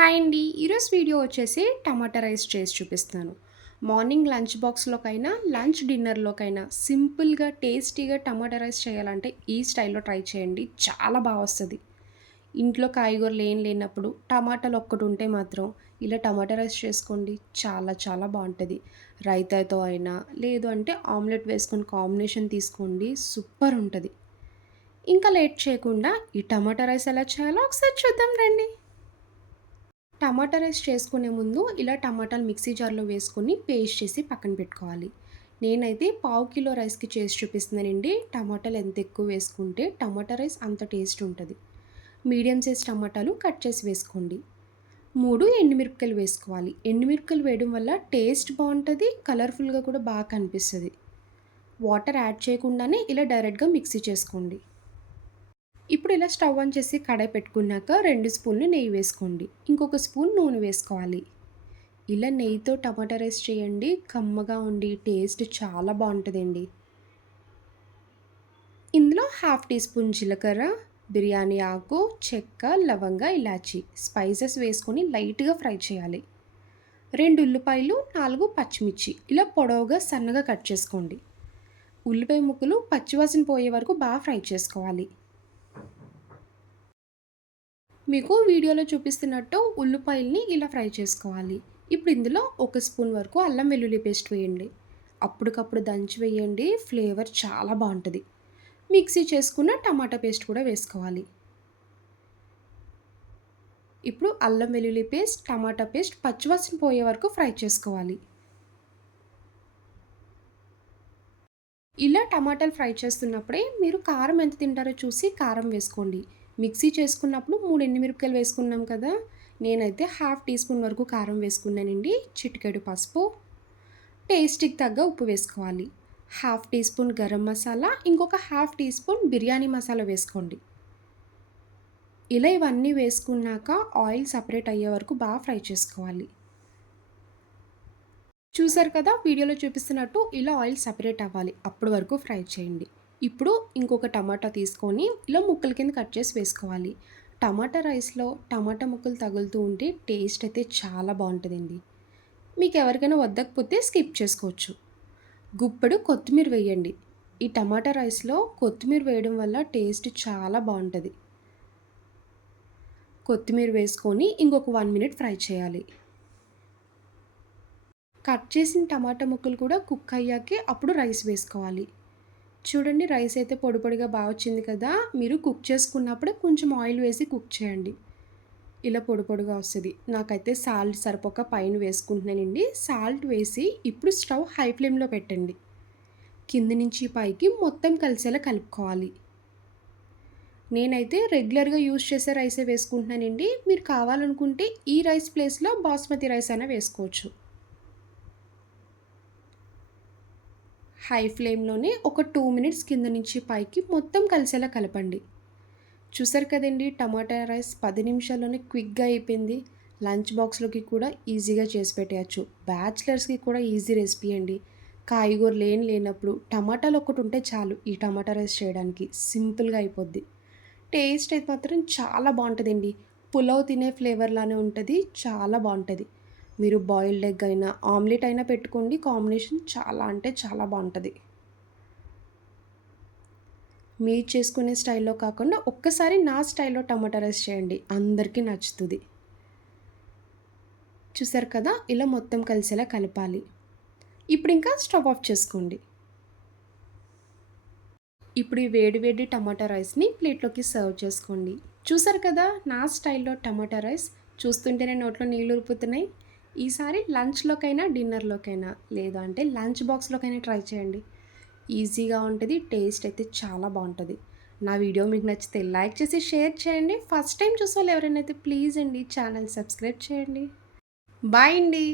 Hi అండి. ఈరోజు video వచ్చేసి టమాటా రైస్ చేసి చూపిస్తాను. మార్నింగ్ లంచ్ బాక్స్‌లోకైనా, లంచ్ డిన్నర్‌లోకైనా సింపుల్‌గా, టేస్టీగా టమాటా రైస్ చేయాలంటే ఈ స్టైల్‌లో ట్రై చేయండి. చాలా బా వస్తది. ఇంట్లో కాయగూరలు ఏం లేనప్పుడు టమాటాలు ఒక్కటుంటే మాత్రం ఇలా టమాటా రైస్ చేసుకోండి. చాలా చాలా బావుంటది. రైతాతో అయినా, లేదు అంటే ఆమ్లెట్ వేసుకొని కాంబినేషన్ తీసుకోండి. సూపర్ ఉంటది. ఇంకా లేట్ చేయకుండా ఈ టమాటా రైస్ ఎలా చేయాలో ఒకసారి చూద్దాం రండి. టమాటా రైస్ చేసుకునే ముందు ఇలా టమాటాలు మిక్సీ జార్‌లో వేసుకొని పేస్ట్ చేసి పక్కన పెట్టుకోవాలి. నేనైతే పావు కిలో రైస్‌కి చేసి చూపిస్తున్నానండి. టమాటాలు ఎంత ఎక్కువ వేసుకుంటే టమాటా రైస్ అంత టేస్ట్ ఉంటది. మీడియం సైజ్ టమాటాలు కట్ చేసి వేసుకోండి. 3 ఎండుమిరపకాయలు వేసుకోవాలి. ఎండుమిరపకాయలు వేయడం వల్ల టేస్ట్ బావుంటది. కలర్‌ఫుల్‌గా కూడా బాగా కనిపిస్తది. వాటర్ యాడ్ చేయకుండానే ఇలా డైరెక్ట్‌గా మిక్సీ చేసుకోండి. ఇప్పుడు ఇలా స్టవ్ ఆన్ చేసి కడాయి పెట్టుకున్నాక 2 స్పూన్లు నెయ్యి వేసుకోండి. ఇంకొక స్పూన్ నూనె వేసుకోవాలి. ఇలా నెయ్యితో టమాటా రైస్ చేయండి. కమ్మగా ఉండి టేస్ట్ చాలా బావుంటదండి. ఇందులో హాఫ్ టీ స్పూన్ జీలకర్ర, బిర్యానీ ఆకు, చెక్క, లవంగ, ఇలాచి స్పైసెస్ వేసుకొని లైట్‌గా ఫ్రై చేయాలి. 2 ఉల్లిపాయలు, 4 పచ్చిమిర్చి ఇలా పొడవుగా సన్నగా కట్ చేసుకోండి. ఉల్లిపాయ ముక్కలు పచ్చివాసన పోయే వరకు బాగా ఫ్రై చేసుకోవాలి. మీకు వీడియోలో చూపిస్తున్నట్టు ఉల్లిపాయల్ని ఇలా ఫ్రై చేసుకోవాలి. ఇప్పుడు ఇందులో ఒక స్పూన్ వరకు అల్లం వెల్లుల్లి పేస్ట్ వేయండి. అప్పటికప్పుడు దంచి వేయండి. ఫ్లేవర్ చాలా బావుంటది. మిక్సీ చేసుకున్న టమాటా పేస్ట్ కూడా వేసుకోవాలి. ఇప్పుడు అల్లం వెల్లుల్లి పేస్ట్, టమాటా పేస్ట్ పచ్చివాసన పోయే వరకు ఫ్రై చేసుకోవాలి. ఇలా టమాటాలు ఫ్రై చేస్తున్నప్పుడే మీరు కారం ఎంత తింటారో చూసి కారం వేసుకోండి. మిక్సీ చేసుకున్నప్పుడు 3 ఎండుమిరపకాయలు వేసుకున్నాం కదా! నేనైతే హాఫ్ టీ స్పూన్ వరకు కారం వేసుకున్నానండి. చిటికెడు పసుపు, టేస్ట్‌కి తగ్గ ఉప్పు వేసుకోవాలి. Half teaspoon garam masala, ఇంకొక half teaspoon biryani masala వేసుకోండి. ఇలా ఇవన్నీ వేసుకున్నాక ఆయిల్ సెపరేట్ అయ్యే వరకు బాగా ఫ్రై చేసుకోవాలి. చూసారు కదా! వీడియోలో చూపిస్తున్నట్టు ఇలా ఆయిల్ సెపరేట్ అవ్వాలి. అప్పటి వరకు ఫ్రై చేయండి. ఇప్పుడు ఇంకొక టమాటా తీసుకొని ఇలా ముక్కల కింద కట్ చేసి వేసుకోవాలి. టమాటా రైస్‌లో టమాటా ముక్కలు తగులుతూ ఉంటే టేస్ట్ అయితే చాలా బావుంటదండి. మీకు ఎవరికైనా వద్దకపోతే స్కిప్ చేసుకోవచ్చు. గుప్పెడు కొత్తిమీర వేయండి. ఈ టమాటా రైస్‌లో కొత్తిమీర వేయడం వల్ల టేస్ట్ చాలా బావుంటది. కొత్తిమీర వేసుకొని ఇంకొక 1 మినిట్ ఫ్రై చేయాలి. కట్ చేసిన టమాటా ముక్కలు కూడా కుక్ అయ్యాకే అప్పుడు రైస్ వేసుకోవాలి. చూడండి రైస్ అయితే పొడి పొడిగా బా వచ్చింది కదా! మీరు కుక్ చేసుకున్నప్పుడే కొంచెం ఆయిల్ వేసి కుక్ చేయండి. ఇలా పొడి పొడిగా వస్తది. నాకైతే సాల్ట్ సరిపోక పైన వేసుకుంటున్నానండి. సాల్ట్ వేసి ఇప్పుడు స్టవ్ హై ఫ్లేమ్‌లో పెట్టండి. కింది నుంచి పైకి మొత్తం కలిసేలా కలుపుకోవాలి. నేనైతే రెగ్యులర్‌గా యూజ్ చేసే రైసే వేసుకుంటున్నానండి. మీరు కావాలనుకుంటే ఈ రైస్ ప్లేస్‌లో బాస్మతి రైస్ అయినా వేసుకోవచ్చు. హై ఫ్లేమ్‌లోనే ఒక 2 మినిట్స్ కింద నుంచి పైకి మొత్తం కలిసేలా కలపండి. చూసారు కదండీ! టమాటా రైస్ 10 నిమిషాల్లోనే క్విక్‌గా అయిపోయింది. లంచ్ బాక్స్‌లోకి కూడా ఈజీగా చేసి పెట్టేయచ్చు. బ్యాచిలర్స్‌కి కూడా ఈజీ రెసిపీ అండి. కాయగూరలు ఏం లేనప్పుడు టమాటాలు ఒక్కటుంటే చాలు ఈ టమాటా రైస్ చేయడానికి. సింపుల్‌గా అయిపోద్ది. టేస్ట్ అయితే మాత్రం చాలా బావుంటదండి. పులావ్ తినే ఫ్లేవర్‌లానే ఉంటది. చాలా బావుంటది. మీరు బాయిల్డ్ ఎగ్ అయినా, ఆమ్లెట్ అయినా పెట్టుకోండి. కాంబినేషన్ చాలా అంటే చాలా బావుంటది. మీరు చేసుకునే స్టైల్‌లో కాకుండా ఒక్కసారి నా స్టైల్‌లో టమాటా రైస్ చేయండి. అందరికీ నచ్చుతది. చూసారు కదా! ఇలా మొత్తం కలిసేలా కలపాలి. ఇప్పుడింకా స్టవ్ ఆఫ్ చేసుకోండి. ఇప్పుడు ఈ వేడి వేడి టమాటా రైస్‌ని ప్లేట్‌లోకి సర్వ్ చేసుకోండి. చూసారు కదా! నా స్టైల్‌లో టమాటా రైస్ చూస్తుంటేనే నోట్లో నీళ్లూరిపోతున్నాయి. ఈసారి లంచ్‌లోకైనా, డిన్నర్‌లోకైనా లేదు అంటే లంచ్ బాక్స్‌లోకైనా ట్రై చేయండి. ఈజీగా ఉంటది. టేస్ట్ అయితే చాలా బావుంటది. నా వీడియో మీకు నచ్చితే లైక్ చేసి షేర్ చేయండి. ఫస్ట్ టైమ్ చూసేవాళ్ళు ఎవరైనా అయితే ప్లీజ్ అండి ఛానల్ సబ్స్క్రైబ్ చేయండి. బాయ్ అండి.